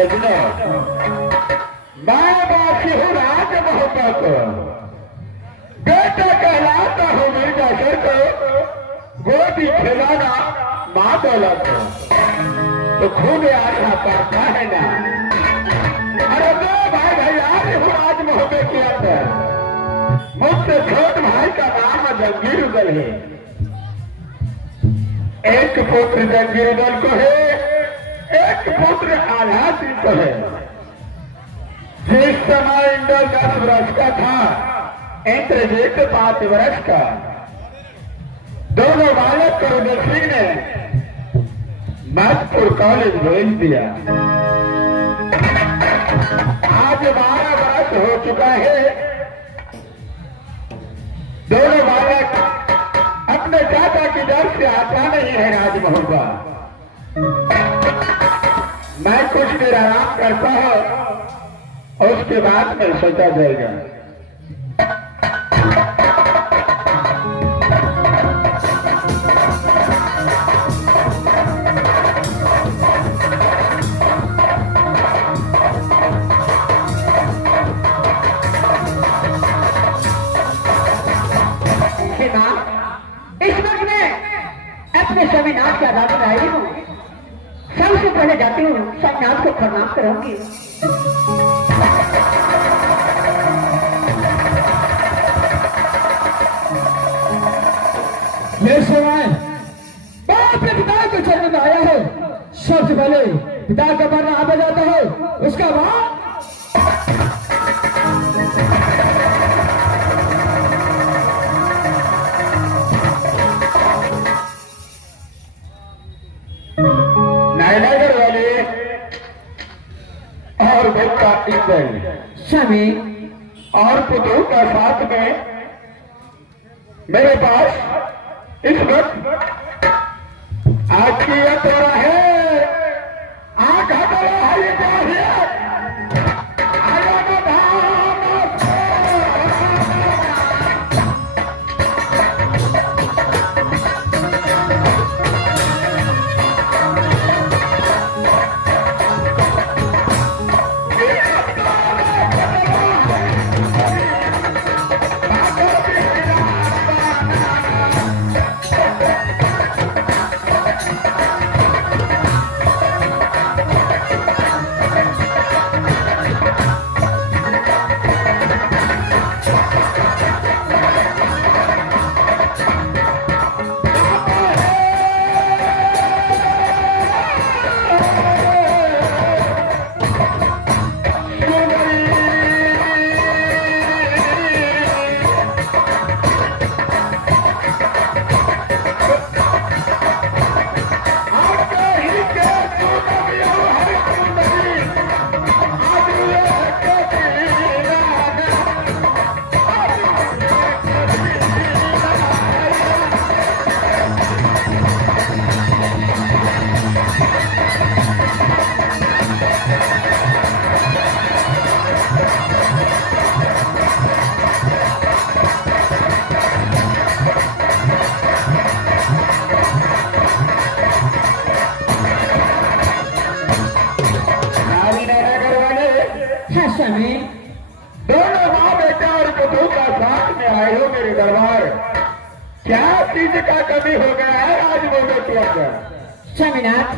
सजना मैं बाकी हूँ राज मोहब्बत, बेटा कहलाता हूँ मिर्जा सर को, गोदी खिलाना माँ दौलत तो खूब आशा पाता है ना। अरे दो भाई भाई आज हूँ राज मोहब्बत के अंदर, मुझसे छोट भाई का नाम जंगीर उदल है। एक पुत्र जंगीर उदल को है, एक पुत्र आल्हा सिंह को है। जिस समय इंद्र 10 वर्ष का था, इंद्रजीत 5 वर्ष का, दोनों बालक को उदय सिंह ने महत्वपूर्ण कॉलेज भेज दिया। आज 12 वर्ष हो चुका है। दोनों बालक अपने चाचा की डर से आता नहीं है राजमहल का। मैं कुछ देर आराम करता हूं और उसके बाद में सोचा जाएगा। इस वक्त मैं अपने स्वामीनाथ की आजादी में आई हूँ। सबसे पहले जाती हूँ स्वामीनाथ को प्रणाम करूंगी। ये समय बाप ने पिता के चरण में आया है। सबसे पहले पिता का वर्ण आ जाता है, उसका बाद नगर वाले और बच्चा स्वामी और पुतों का साथ में मेरे पास इस वक्त आज की यह तोरा है, आंख हटोरा है ये क्या है? दोनों माँ बेटा और पुतों का साथ में आए हो मेरे दरबार, क्या चीज का कमी हो गया है आज मोहब्बत के अंदर? स्वामीनाथ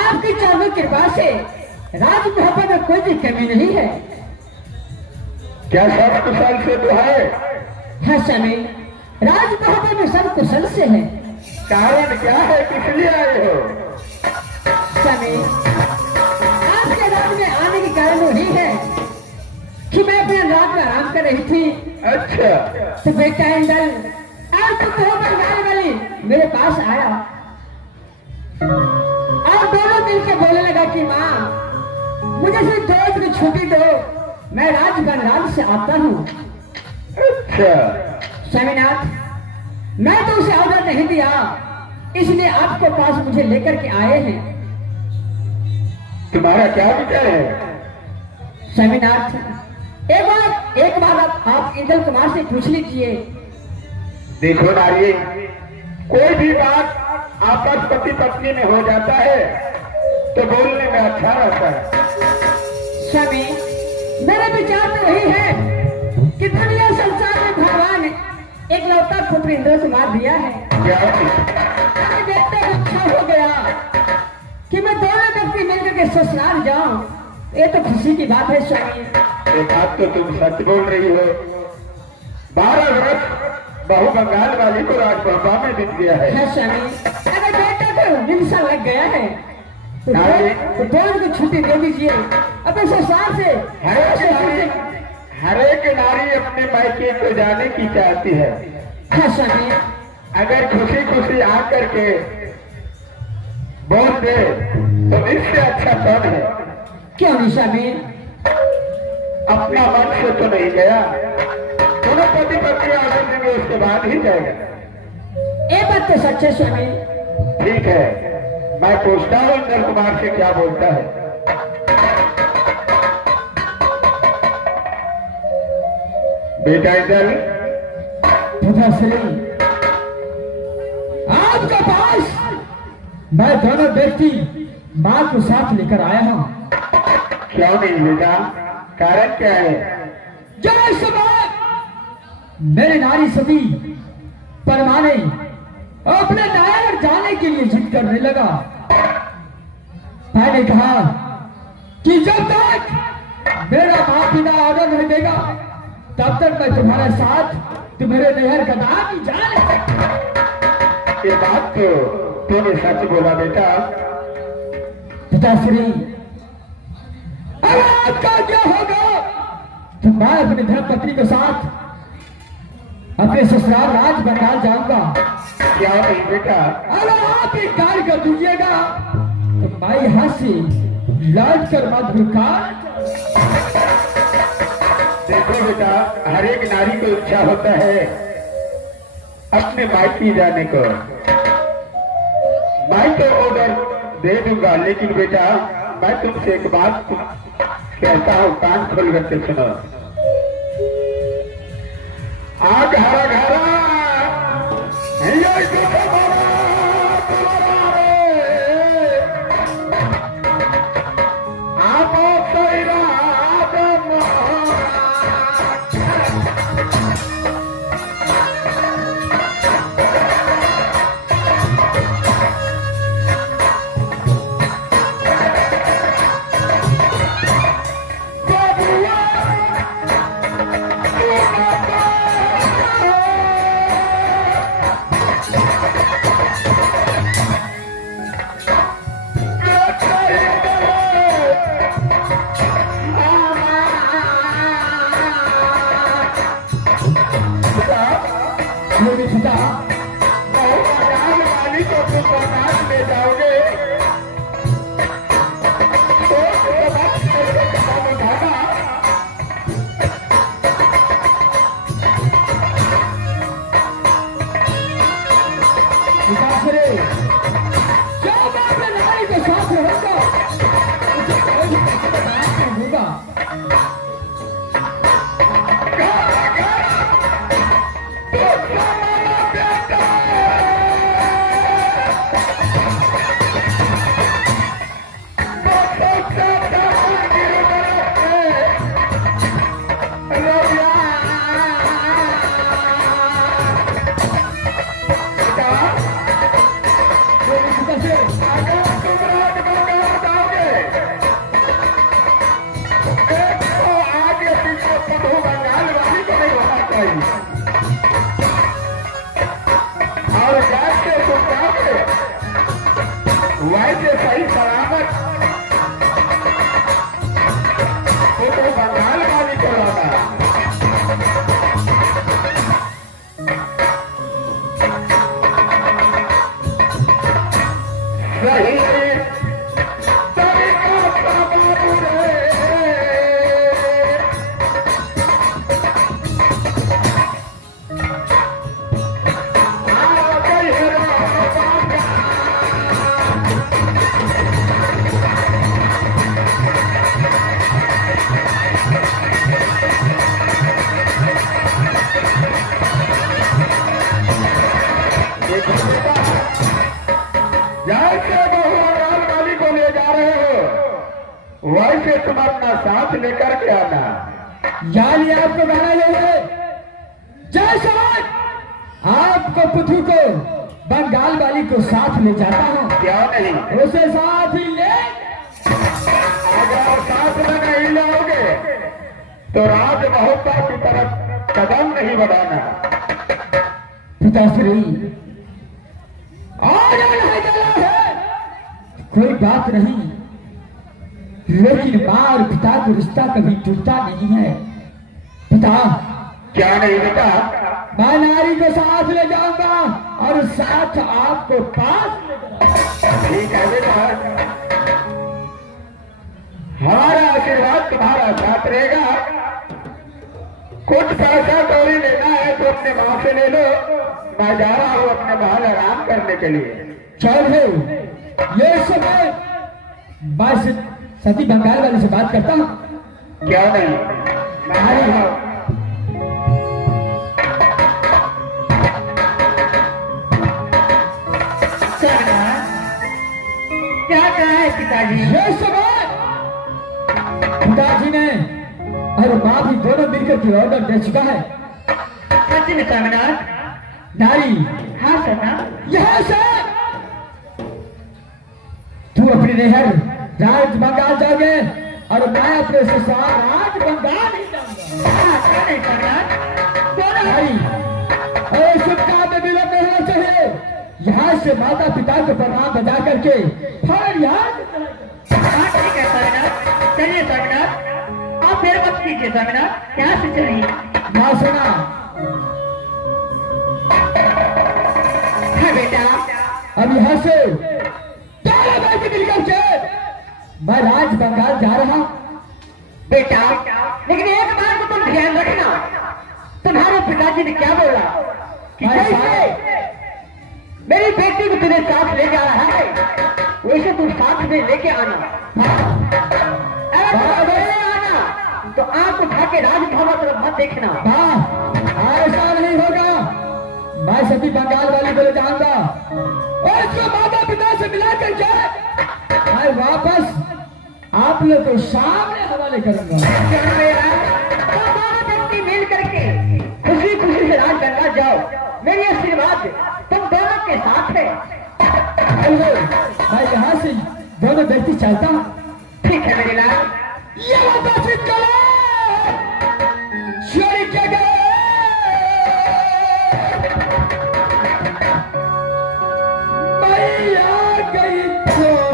आपकी चालू कृपा से राज मोहब्बत में कोई भी कमी नहीं है। क्या सब कुशल से तो है? हाँ स्वामी, राज मोहब्बत में सब कुशल से है। कारण क्या है, किस लिए आए हो? स्वामी आपके राज में आने के कारण वही है कि मैं अपने रात में आराम कर रही थी। अच्छा, तो बेटा इंदल और पुत्र परिवार वाली मेरे पास आया और दोनों मिलकर बोलने लगा कि माँ मुझे सिर्फ 2 दिन छुट्टी दो, मैं राज से आता हूँ। अच्छा स्वामीनाथ मैं तो उसे ऑर्डर नहीं दिया, इसलिए आपके पास मुझे लेकर के आए हैं। तुम्हारा क्या विचार है? स्वामीनाथ एक बार आप इंदल कुमार से पूछ लीजिए। देखो नारी, कोई भी बात आपस पति पत्नी में हो जाता है तो बोलने में अच्छा रहता है। स्वामी, मेरा विचार तो वही है कि दुनिया संसार में भगवान एक लौता पुत्र इंद्र को मार दिया है। क्या हमें देखते ही अच्छा हो गया कि मैं दोनों व्यक्ति मिलकर के ससुराल जाऊं। ये तो खुशी की बात है स्वामी। ये बात तो तुम सच बोल रही हो। 12 वर्ष बहु बंगाल वाली को राजप्रभा में बीत गया है। है स्वामी, अगर बेटा को हिंसा लग गया है तो दोनों को छुट्टी दे दीजिए अपने ससुराल से। हर एक नारी अपने मायके को जाने की चाहती है। है स्वामी, अगर खुशी खुशी आकर के बोल दे तो इससे अच्छा कौन है। क्यों नहीं स्वामी? अपना मन से तो नहीं गया, दोनों पति पत्नी आगे देंगे उसके बाद ही जाएगा। ये बात तो सच है स्वामी। ठीक है, मैं पूछता हूँ इंद्र कुमार से क्या बोलता है। बेटा इंद्र, पिताश्री, आपके पास मैं दोनों व्यक्ति मां को साथ लेकर आया हूं। क्यों नहीं बेटा, कारण क्या है? जय समान मेरी नारी सती परमाने अपने नायर जाने के लिए जिद करने लगा। मैंने कहा कि जब तक मेरा मां पिता ऑर्डर नहीं देगा तब तक मैं तुम्हारे साथ तुम्हारे नहर का नाम ही जाने। ये बात तो तूने सच बोला बेटा। पिताश्री, अब आपका क्या होगा? तो मैं अपनी धर्मपत्नी के साथ अपने ससुराल राज बंगाल जाऊंगा। क्या नहीं बेटा? अगर आप एक कार्य कर दीजिएगा तो मैं यहां से लौट कर मधुका। देखो बेटा, हर एक नारी को इच्छा होता है अपने मायके जाने को। मैं तो ऑर्डर दे दूंगा, लेकिन बेटा मैं तुमसे एक बात कहता हूँ, कान खोल करके सुनो। आज हरा घरा ले जाओगे जब मैं अपने नारी के साथ रहूंगा मुझे कोई भी कैसे नहीं होगा। वैसे सही सलामत तो बंगाल वाली को लाना। सही जैसे बहु वाली को ले जा रहे वैसे तुम अपना साथ लेकर के आना। यानी आपको कहना यह है, जैसा आपको पुथु को बंगाल वाली को साथ ले जाता हूँ, क्या नहीं उसे साथ ही ले। अगर साथ में नहीं लाओगे तो राजमहोत्सव की तरफ कदम नहीं बढ़ाना। पिताश्री और नहीं चला है, कोई बात नहीं, लेकिन माँ और पिता का रिश्ता कभी टूटता नहीं है। पिता, क्या नहीं बेटा? मैं नारी को साथ ले जाऊंगा और साथ आपको पास ले जाऊंगा। ठीक है बेटा, हमारा आशीर्वाद तुम्हारा साथ रहेगा। कुछ पैसा कौड़ी लेना है तो अपने माँ से ले लो। मैं जा रहा हूँ अपने महल आराम करने के लिए। चल है, ये समय मैं सती बंगाल वाले से बात करता हूँ। क्या नहीं? मैं आ रहा हूँ। क्या कहा है पिताजी? ये समय पिताजी ने और माँ भी दोनों मिलकर के ऑर्डर दे चुका है। सच में स्वामीनाथ? नारी, हाँ सरना। यहाँ से तू अपने नहर राज बंगाल जाओगे और मैं अपने ससुराल राज बंगाल ही जाऊंगा। हाँ, क्यों नहीं स्वामीनाथ? दोनों नारी, और शुभ काम में विलंब नहीं होना चाहिए। यहाँ से माता पिता को प्रणाम बजा करके फिर यहाँ से चला जाओ। हाँ, ठीक है स्वामीनाथ। चलिए स्वामीनाथ, आप फिर मत कीजिए स्वामीनाथ, यहाँ से चलिए। माँ सुना, हाँ बेटा, अब यहाँ से दोनों बैठ मिलकर के मैं राज बंगाल जा रहा हूँ। बेटा, लेकिन एक बात को तुम ध्यान रखना, तुम्हारे पिताजी ने क्या बोला कि जैसे मेरी बेटी को तुझे साथ ले जा रहा है, वैसे तुम साथ में लेके आना। अगर तुम अकेले आना तो आंख उठा के राजभवन तरफ मत देखना। हाँ, ऐसा नहीं होगा। मैं सती बंगाल वाली को ले जाऊंगा और इसको माता पिता से मिला करके मैं वापस आप लोग को सामने हवाले करूंगा। चलो मेरा, तो दोनों व्यक्ति मिल करके खुशी खुशी से राजगंगा जाओ। मेरी आशीर्वाद तुम दोनों के साथ है। हेलो, मैं यहाँ से दोनों व्यक्ति चलता हूँ। ठीक है मेरे लाल। ये वापस चलो, चोरी के गए। मैं आ गई तो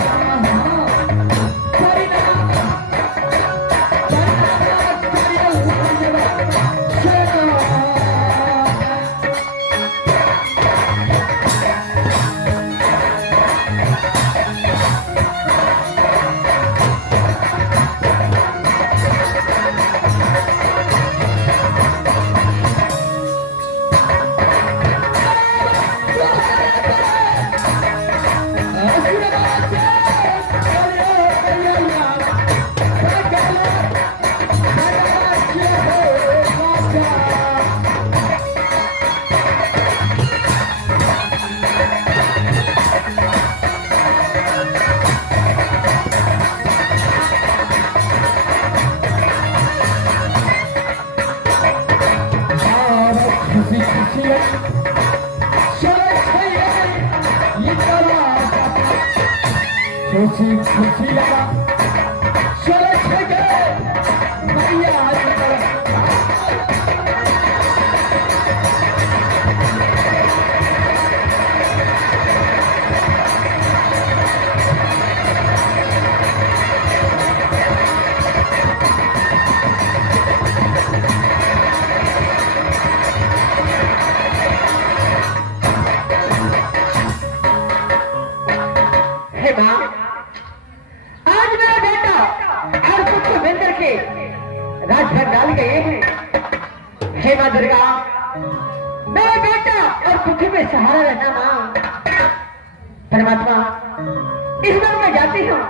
खुशी खुशी लगा चलो गए मैया राजभर डाल गए हैं। हे मां दुर्गा, मेरा बेटा और पृथ्वी में सहारा रहना मां। परमात्मा, इस बार मैं जाती हूँ,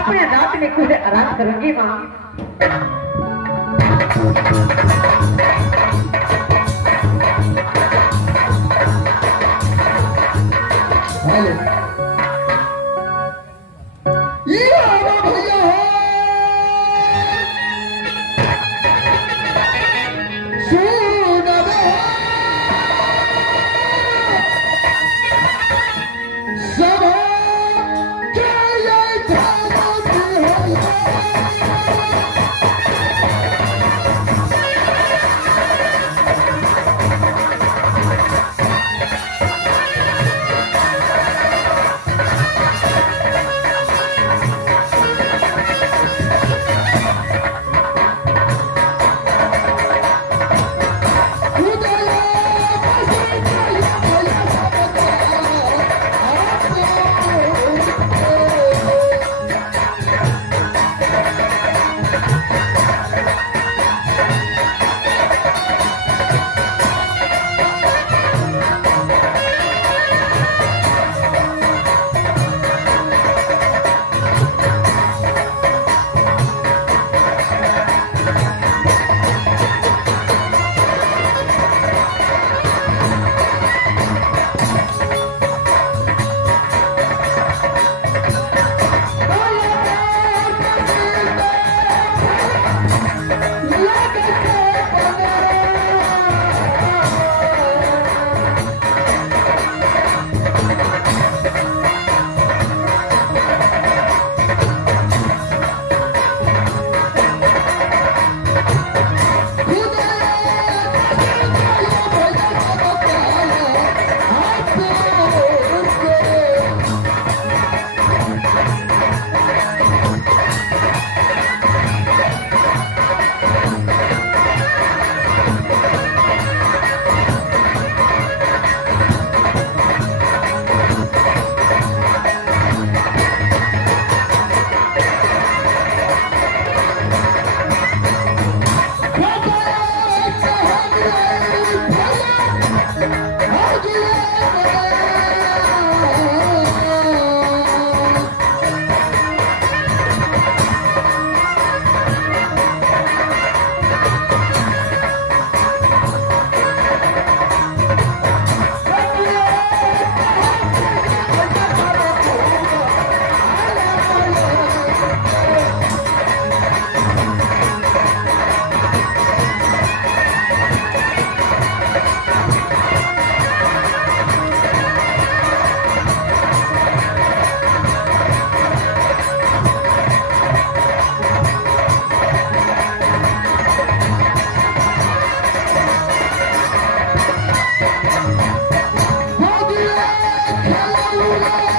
अपने रात में कुछ आराम करूंगी मां। ये भैया है Let's go,